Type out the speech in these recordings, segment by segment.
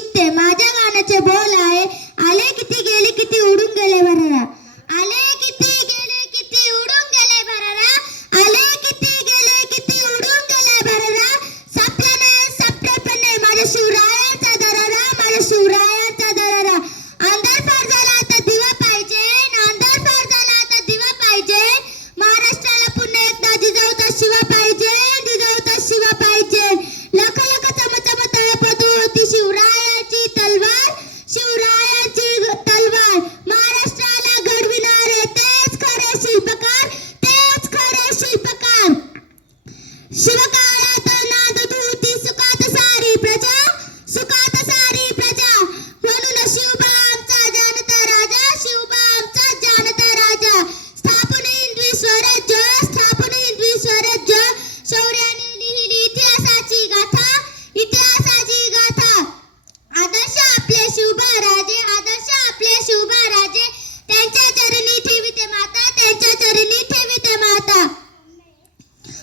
गीत ते माझ्या गाण्याचे बोल आहे. आले किती गेले किती उडून गेले भरारा. आले किती गेले किती उडून गेले भरारा. आले किती गेले किती उडून गेले भरारा. सापला नाही सापडे पण नाही माझ्या शिवरायाचा दरारा. माझ्या शिवरायाचा दरारा. अंधार फार झाला आता दिवा पाहिजे. अंधार फार झाला आता दिवा पाहिजे. महाराष्ट्राला पुन्हा एकदा जिजाऊचा शिवा पाहिजे. जिजाऊचा शिवा पाहिजे. लख लख चमचम तळपत होती शिवरायाची तलवार. शिवरायाची तलवार. महाराष्ट्राला घडविणारे तेच खरे शिल्पकार. तेच खरे शिल्पकार. शिवकाळात नांदत होती सुखात सारी प्रजा. सुखात सारी प्रजा. म्हणून शिवबा आमचा जानता राजा. शिवबा आमचा जानता राजा. स्थापन हिंदवी स्वराज्य. स्थापन हिंदवी स्वराज्य. शौर्याने लिहिली इतिहासाची गाथा. इतिहासाची गाथा. आदर्श आपले शिवबा राजे. आदर्श आपले शिवबा राजे. त्यांच्या चरणी ठेविते माता. त्यांच्या चरणी ठेविते माता.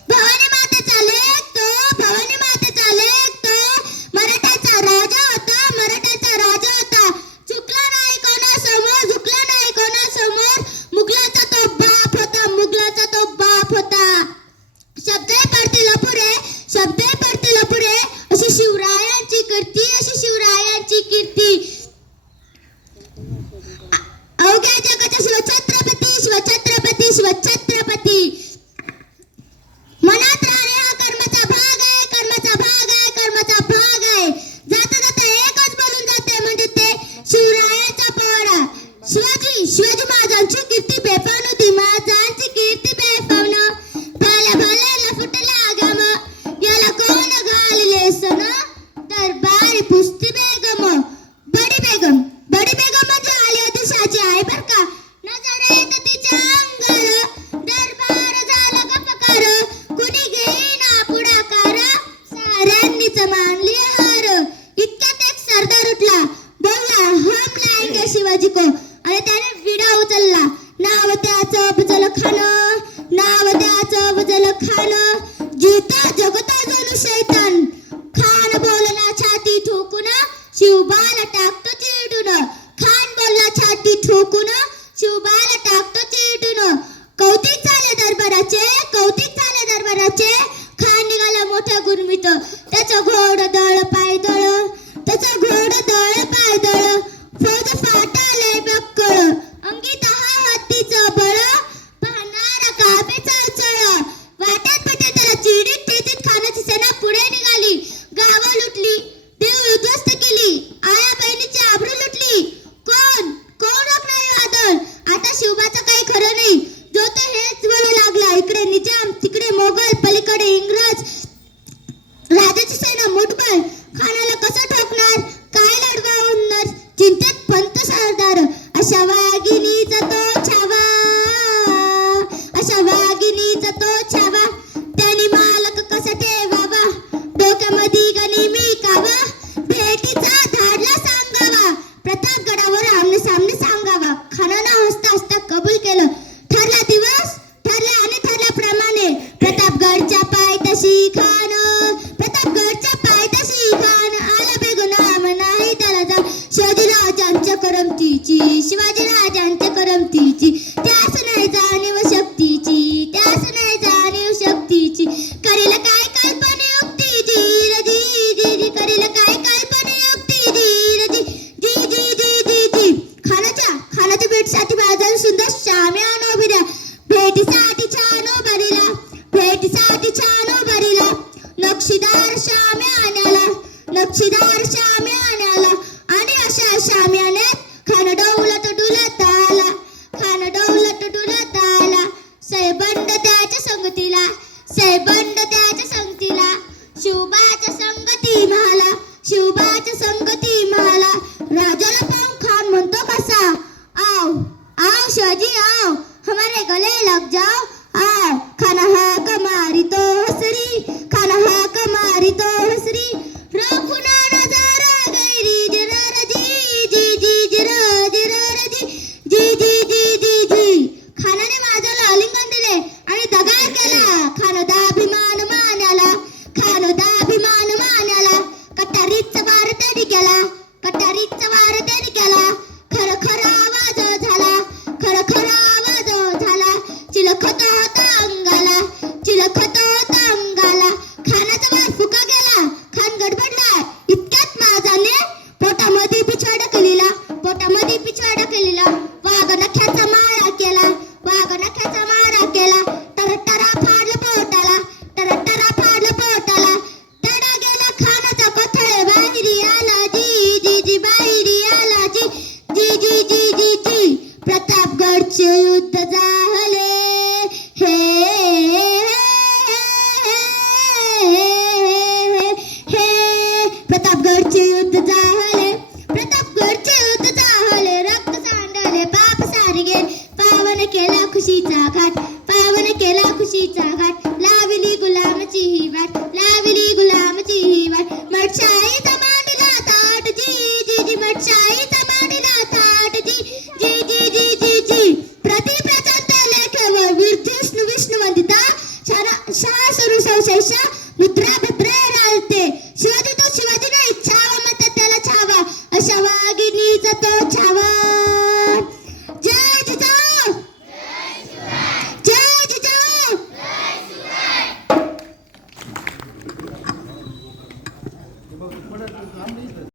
भवानी मातेचा लेख तो. भवानी मातेचा लेख तो. मराठ्याचा राजा होता. मराठ्याचा राजा होता. चुकला नाही कोणासमोर. झुकला नाही कोणासमोर. मुघलाचा तो बाप होता. मुघलाचा तो बाप होता. शब्दे पडतील अपुरे. शब्दे पडतील अपुरे. अशी शिवरायांची कीर्ती. अशी शिवरायांची कीर्ती. अवघ्या जगाचा शिवछत्रपती. शिवछत्रपती. शिवछत्रपती. मनात राहणे हा कर्माचा भाग आहे. कर्माचा भाग आहे. कर्माचा भाग आहे. जाता जाता एकच बोलून जाते म्हणजे ते शिवरायाचा पोवाडा. शिवाजी महाराजांची कीर्ती बेफाम होती. महाराजांची कीर्ती बेफाम. भाल्या भाल्याला फुटला गम. याला कोण घालले सन. दरबारी पुसती बेगम. बडी बेगम. बडी बेगम म्हणजे आली आदिलशाची आई बर का. नजर येत तिच्या अंगार. दरबार झाला गपकार. कुणी घेईना पुढाकार. साऱ्यांनीच मानली हार. इतक्यात एक सरदार उठला. बोलला हम लाएंगे शिवाजी को. आणि त्याने विडा उचलला. नाव त्याचं अफजल खान. नाव त्याचं अफजल खान. जीता जगता जणू शैतान. खान बोलला छाती ठोकून. शिवबाला टाकतो चिडून. खान बोलला छाती ठोकून. शिवबाला टाकतो चिडून. कौतिक झाले दरबाराचे. कौतिक झाले दरबाराचे. खान निघाला मोठ्या गुरमीत. त्याचं घोड दळ पायदळ. त्याचं घोड दळ पायदळ. फौज फाटाले बक्कळ. अंगी 10 हत्तीचं बळ. पाहणारा काबे चळचळ. वाट्यात पटे त्याला चिडीत ठेचीत खानाची सेना पुढे निघाली. गावं लुटली. देव उद्ध्वस्त केली. आया बहिणीची आबरू लुटली. कोण कोण रोखणारे वादळ. आता शिवबाचं काही खरं नाही. जो तो हेच बोलू लागला. इकडे निजाम तिकडे मोगल पलीकडे इंग्रज. राजाची सेना मुठभर. खानाला कसं ठोकणार. काय लढवावणार. चिंतेत पंत सरदार. अशा वाघिणीचा तो छावा. अशा वाघिणीचा तो छावा. त्याने मालक कसा ठेवावा. डोक्यामध्ये गनिमी कावा. भेटीचा धाडला सांगावा. प्रतापगडावर आमने सामने सांगावा. खानानं हसता हसता कबूल केलं. ठरला दिवस. ठरले आणि ठरल्याप्रमाणे प्रतापगडच्या पायथ्याशी खान. प्रतापगडच्या पायथ्याशी खान. आला बेगुनाम नाही त्याला जा. शिवाजीराजांच्या करमतीची. शिवाजीराजांच्या करमतीची. त्यास नाही जाणीव शक्तीची. त्यास नाही जाणीव शक्तीची. करील काय कल्पनायुक्ती धीरजी. जी जी करील काय कल्पनायुक्ती धीरजी. जी जी जी जी जी. खानाच्या भेटीसाठी बाजार सुंदर शाम्यान उभिरा. भेटीसाठी छान उभारीला. भेटीसाठी छान उभारीला. नक्षीदार शाम्यान्याला. नक्षीदार शाम्यान्याला. आणि अशा शाम्यानेत खान डौलत डुलत आला. खान डौलत डुलत आला. सैबंड त्याच्या संगतीला. सैबंड त्याच्या संगतीला. शिवबाच्या संगती म्हाला. शिवबाच्या संगती म्हाला. राजाला पाहून खान म्हणतो कसा. आओ आओ शिवाजी आओ. हमारे गले लग जाओ. आओ. खाना हाक मारी तो हसरी. खाना हाक मारी तो हसरी. रखुना नजारा गैरी जरा जी जी जी जरा जरा जी जी जी जी जी जी. खानाने माझ्याला आलिंगन दिले आणि दगा केला. खान दाभिमान मान्याला. खान दाभिमान मान्याला. कटारीचा वार तडी गेला. तुझा